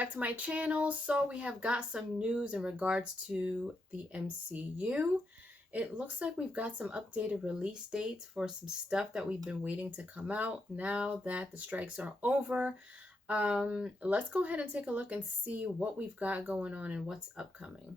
back to my channel. So we have got some news in regards to the MCU. It looks like we've got some updated release dates for some stuff that we've been waiting to come out now that the strikes are over. Let's go ahead and take a look and see what we've got going on and what's upcoming.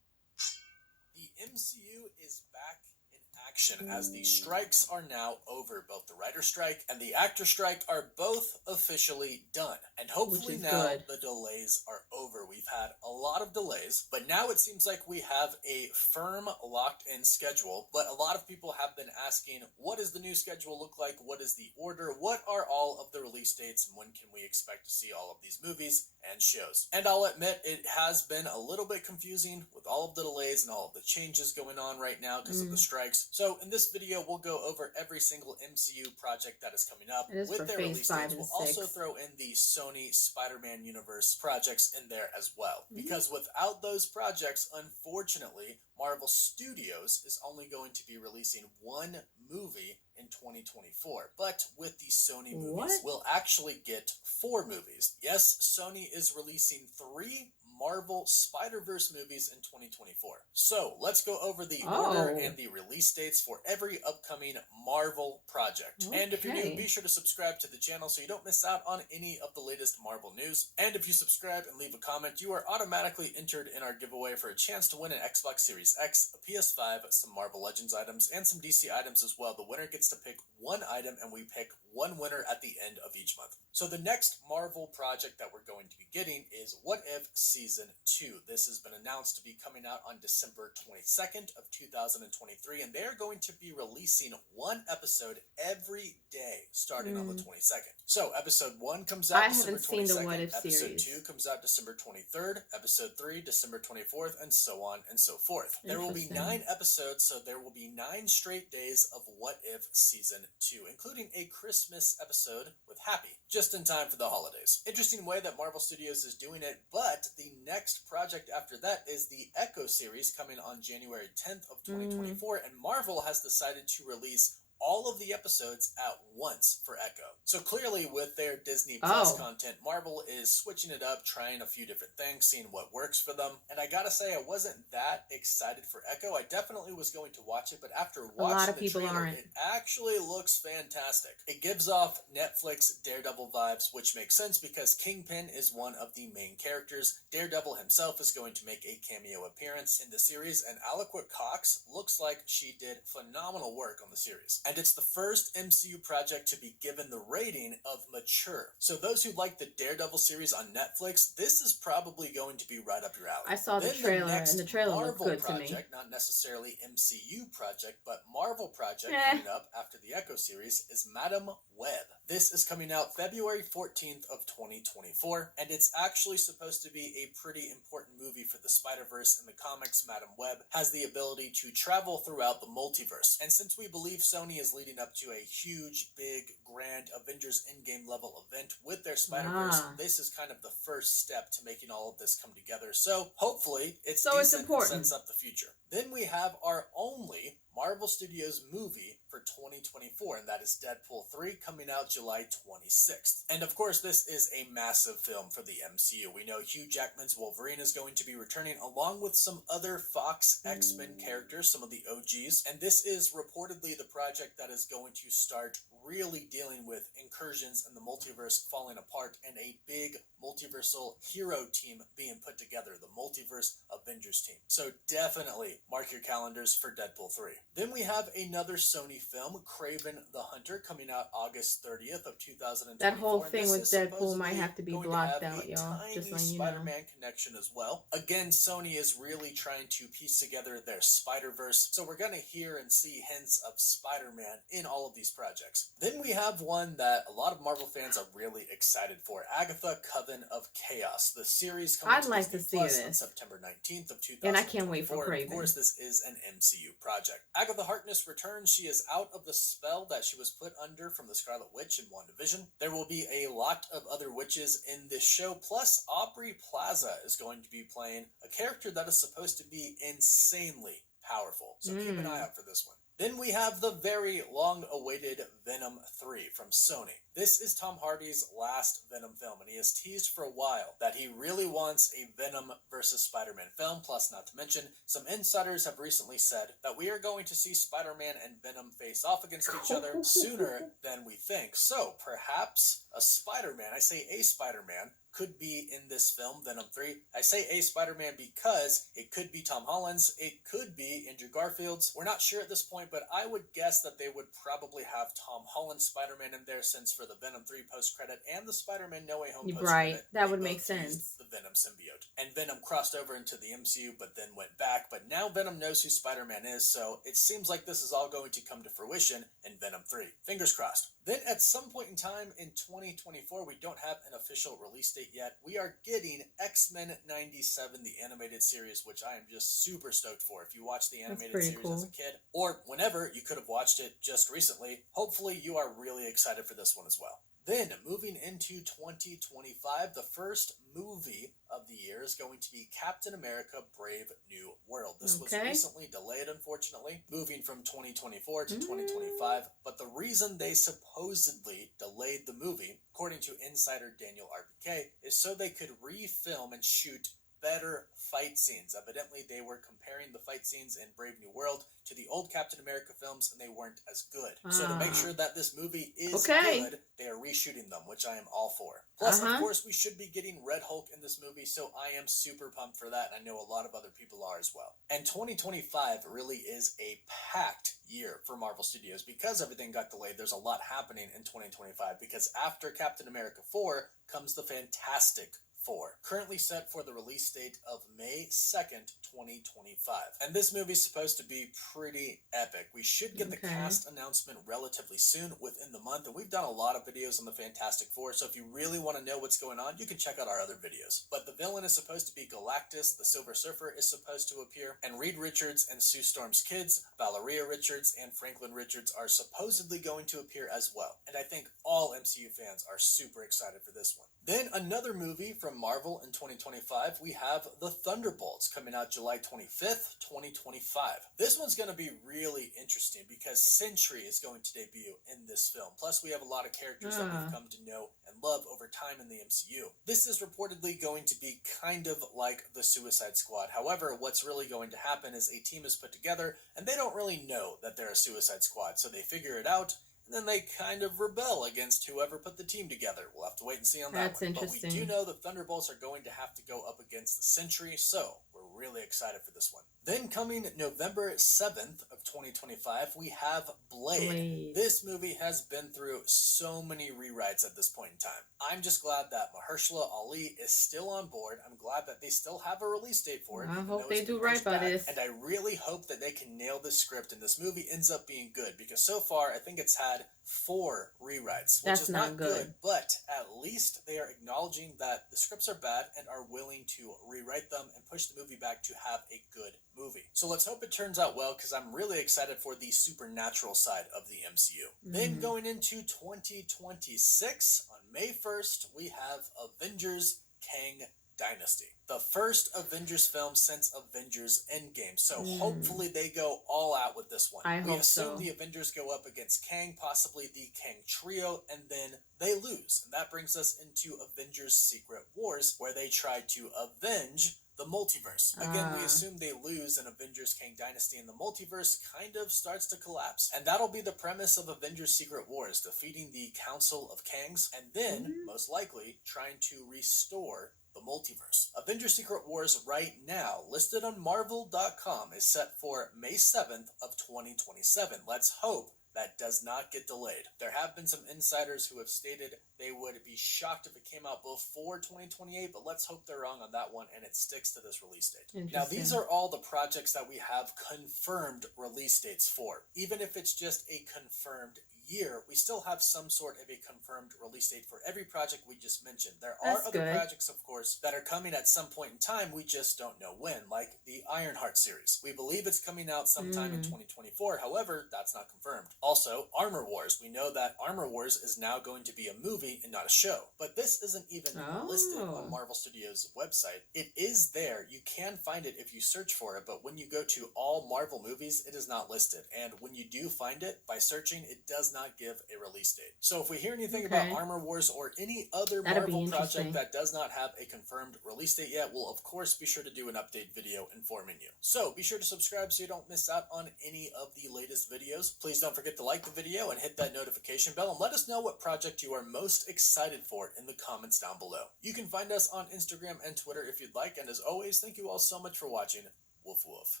The MCU is back in action as the strikes are now over. Both the writer strike and the actor strike are both officially done. And hopefully now the delays are over. We've had a lot of delays, but now it seems like we have a firm locked-in schedule. But a lot of people have been asking, what does the new schedule look like? What is the order? What are all of the release dates? And when can we expect to see all of these movies and shows? And I'll admit it has been a little bit confusing with all of the delays and all of the changes going on right now because of the strikes. So in this video, we'll go over every single MCU project that is coming up with their release dates. We'll also throw in the Sony Spider-Man universe projects in there as well. Because without those projects, unfortunately, Marvel Studios is only going to be releasing one movie in 2024. But with the Sony movies, we'll actually get 4 movies. Yes, Sony is releasing 3 Marvel Spider-Verse movies in 2024. So let's go over the order and the release dates for every upcoming Marvel project. And if you're new, be sure to subscribe to the channel so you don't miss out on any of the latest Marvel news. And if you subscribe and leave a comment, you are automatically entered in our giveaway for a chance to win an Xbox Series X, a PS5, some Marvel Legends items, and some DC items as well. The winner gets to pick one item, and we pick one winner at the end of each month. So the next Marvel project that we're going to be getting is What If Season 2. This has been announced to be coming out on December 22nd of 2023, and they're going to be releasing one episode every day starting on the 22nd. So episode 1 comes out December 22nd, seen the What If episode 2 comes out December 23rd, episode 3 December 24th, and so on and so forth. There will be 9 episodes, so there will be 9 straight days of What If Season 2, including a Christmas episode with Happy, just in time for the holidays. Interesting way that Marvel Studios is doing it, but the next project after that is the Echo series coming on January 10th of 2024, and Marvel has decided to release all of the episodes at once for Echo. So clearly with their Disney Plus content, Marvel is switching it up, trying a few different things, seeing what works for them. And I gotta say, I wasn't that excited for Echo. I definitely was going to watch it, but after watching the trailer, it actually looks fantastic. It gives off Netflix Daredevil vibes, which makes sense because Kingpin is one of the main characters. Daredevil himself is going to make a cameo appearance in the series, and Aliquot Cox looks like she did phenomenal work on the series. And it's the first MCU project to be given the rating of mature. So those who like the Daredevil series on Netflix, this is probably going to be right up your alley. I saw the trailer, and the trailer looked good to me. Not necessarily MCU project, but Marvel project coming up after the Echo series is Madam Web. This is coming out February 14th of 2024, and it's actually supposed to be a pretty important movie for the Spider-Verse. In the comics, Madam Web has the ability to travel throughout the multiverse. And since we believe Sony is leading up to a huge, big, grand Avengers Endgame level event with their Spider-Verse, this is kind of the first step to making all of this come together. So hopefully it's decent and sets up the future. Then we have our only Marvel Studios movie for 2024, and that is Deadpool 3, coming out July 26th. And of course, this is a massive film for the MCU. We know Hugh Jackman's Wolverine is going to be returning, along with some other Fox X-Men characters, some of the OGs, and this is reportedly the project that is going to start really dealing with incursions in the multiverse falling apart and a big multiversal hero team being put together, the Multiverse Avengers team. So definitely mark your calendars for Deadpool 3. Then we have another Sony film, Kraven the Hunter, coming out August 30th of 2024. That whole thing with Deadpool might have to be blocked out, y'all. Just letting you know. Spider-Man connection as well. Again, Sony is really trying to piece together their Spider-Verse, so we're going to hear and see hints of Spider-Man in all of these projects. Then we have one that a lot of Marvel fans are really excited for, Agatha Coven of Chaos. The series coming to Disney Plus on September 19th of 2024. And I can't wait for Kraven. Of course, this is an MCU project. Agatha Harkness returns. She is out of the spell that she was put under from the Scarlet Witch in WandaVision. There will be a lot of other witches in this show, plus Aubrey Plaza is going to be playing a character that is supposed to be insanely powerful. So keep an eye out for this one. Then we have the very long-awaited Venom 3 from Sony. This is Tom Hardy's last Venom film, and he has teased for a while that he really wants a Venom versus Spider-Man film, plus not to mention, some insiders have recently said that we are going to see Spider-Man and Venom face off against each other sooner than we think. So, perhaps a Spider-Man, I say a Spider-Man, could be in this film, Venom 3. I say a Spider-Man because it could be Tom Holland's, it could be Andrew Garfield's. We're not sure at this point, but I would guess that they would probably have Tom Holland's Spider-Man in there, since for the Venom 3 post-credit and the Spider-Man No Way Home post-credit, right, that would make sense. The Venom symbiote. And Venom crossed over into the MCU, but then went back. But now Venom knows who Spider-Man is, so it seems like this is all going to come to fruition in Venom 3. Fingers crossed. Then at some point in time in 2024, we don't have an official release date yet, we are getting X-Men 97, the animated series, which I am just super stoked for. If you watched the animated series as a kid, or whenever you could have watched it just recently, hopefully you are really excited for this one as well. Then, moving into 2025, the first movie of the year is going to be Captain America Brave New World. This was recently delayed, unfortunately, moving from 2024 to 2025. But the reason they supposedly delayed the movie, according to insider Daniel RBK, is so they could refilm and shoot better fight scenes. Evidently, they were comparing the fight scenes in Brave New World to the old Captain America films, and they weren't as good. So to make sure that this movie is good, they are reshooting them, which I am all for. Plus, of course, we should be getting Red Hulk in this movie, so I am super pumped for that, and I know a lot of other people are as well. And 2025 really is a packed year for Marvel Studios. Because everything got delayed, there's a lot happening in 2025, because after Captain America 4 comes the Fantastic Four, currently set for the release date of May 2nd, 2025. And this movie's supposed to be pretty epic. We should get the cast announcement relatively soon, within the month, and we've done a lot of videos on the Fantastic Four, so if you really want to know what's going on, you can check out our other videos. But the villain is supposed to be Galactus, the Silver Surfer is supposed to appear, and Reed Richards and Sue Storm's kids, Valeria Richards and Franklin Richards, are supposedly going to appear as well. And I think all MCU fans are super excited for this one. Then another movie from Marvel in 2025, we have The Thunderbolts, coming out July 25th, 2025. This one's going to be really interesting because Sentry is going to debut in this film. Plus, we have a lot of characters that we've come to know and love over time in the MCU. This is reportedly going to be kind of like the Suicide Squad. However, what's really going to happen is a team is put together and they don't really know that they're a Suicide Squad, so they figure it out. And then they kind of rebel against whoever put the team together. We'll have to wait and see on that one. That's interesting. But we do know the Thunderbolts are going to have to go up against the Sentry, so we're really excited for this one. Then coming November 7th of 2025, we have Blade. This movie has been through so many rewrites at this point in time. I'm just glad that Mahershala Ali is still on board. I'm glad that they still have a release date for it. I hope they do right by this. And I really hope that they can nail this script and this movie ends up being good, because so far I think it's had 4 rewrites, which is not good, but at least they are acknowledging that the scripts are bad and are willing to rewrite them and push the movie back to have a good movie. So let's hope it turns out well, because I'm really excited for the supernatural side of the MCU. Then going into 2026, on May 1st, we have Avengers Kang Dynasty, the first Avengers film since Avengers Endgame. So hopefully they go all out with this one. We assume the Avengers go up against Kang, possibly the Kang Trio, and then they lose. And that brings us into Avengers Secret Wars, where they try to avenge the multiverse. Again, we assume they lose, and Avengers Kang Dynasty and the multiverse kind of starts to collapse. And that'll be the premise of Avengers Secret Wars, defeating the Council of Kangs, and then, most likely, trying to restore the multiverse. Avengers Secret Wars right now, listed on Marvel.com, is set for May 7th of 2027. Let's hope that does not get delayed. There have been some insiders who have stated they would be shocked if it came out before 2028, but let's hope they're wrong on that one and it sticks to this release date. Now, these are all the projects that we have confirmed release dates for. Even if it's just a confirmed year, we still have some sort of a confirmed release date for every project we just mentioned. There are That's other good. projects, of course, that are coming at some point in time. We just don't know when, like the Ironheart series. We believe it's coming out sometime in 2024. However, that's not confirmed. Also, Armor Wars. We know that Armor Wars is now going to be a movie and not a show. But this isn't even listed on Marvel Studios' website. It is there. You can find it if you search for it, but when you go to all Marvel movies, it is not listed. And when you do find it, by searching, it does not give a release date. So if we hear anything about Armor Wars or any other Marvel project that does not have a confirmed release date yet, we'll of course be sure to do an update video informing you. So be sure to subscribe so you don't miss out on any of the latest videos. Please don't forget to like the video and hit that notification bell, and let us know what project you are most excited for in the comments down below. You can find us on Instagram and Twitter if you'd like, and as always, thank you all so much for watching. Woof woof.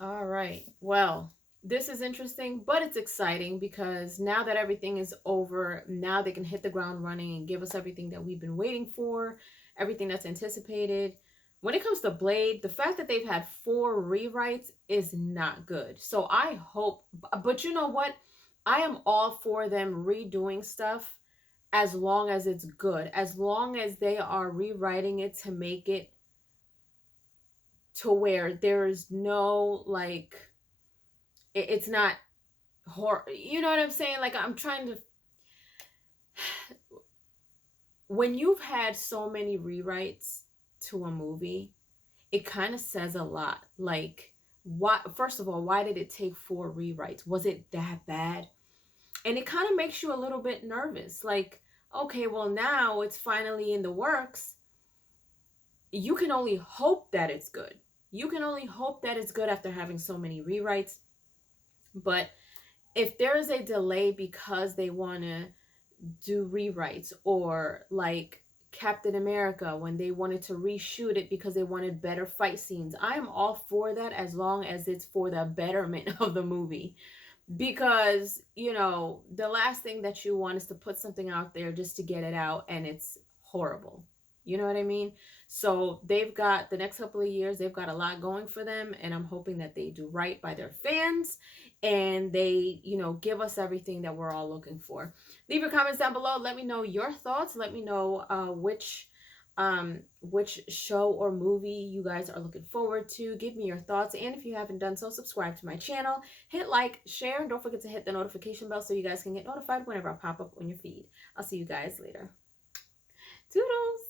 All right. Well, this is interesting, but it's exciting because now that everything is over, now they can hit the ground running and give us everything that we've been waiting for, everything that's anticipated. When it comes to Blade, the fact that they've had 4 rewrites is not good. So I hope, but you know what? I am all for them redoing stuff as long as it's good, as long as they are rewriting it to make it to where there's no, like, it's not horror. You know what I'm saying? Like, I'm trying to, when you've had so many rewrites to a movie, it kind of says a lot. Like, what, first of all, why did it take 4 rewrites? Was it that bad? And it kind of makes you a little bit nervous. Like, okay, well, now it's finally in the works. You can only hope that it's good. You can only hope that it's good after having so many rewrites. But if there is a delay because they want to do rewrites, or like Captain America when they wanted to reshoot it because they wanted better fight scenes, I am all for that as long as it's for the betterment of the movie. Because, you know, the last thing that you want is to put something out there just to get it out and it's horrible. You know what I mean? So they've got the next couple of years, they've got a lot going for them, and I'm hoping that they do right by their fans and they, you know, give us everything that we're all looking for. Leave your comments down below. Let me know your thoughts. Let me know which show or movie you guys are looking forward to. Give me your thoughts, and if you haven't done so, subscribe to my channel, hit like, share, and don't forget to hit the notification bell so you guys can get notified whenever I pop up on your feed. I'll see you guys later. Toodles!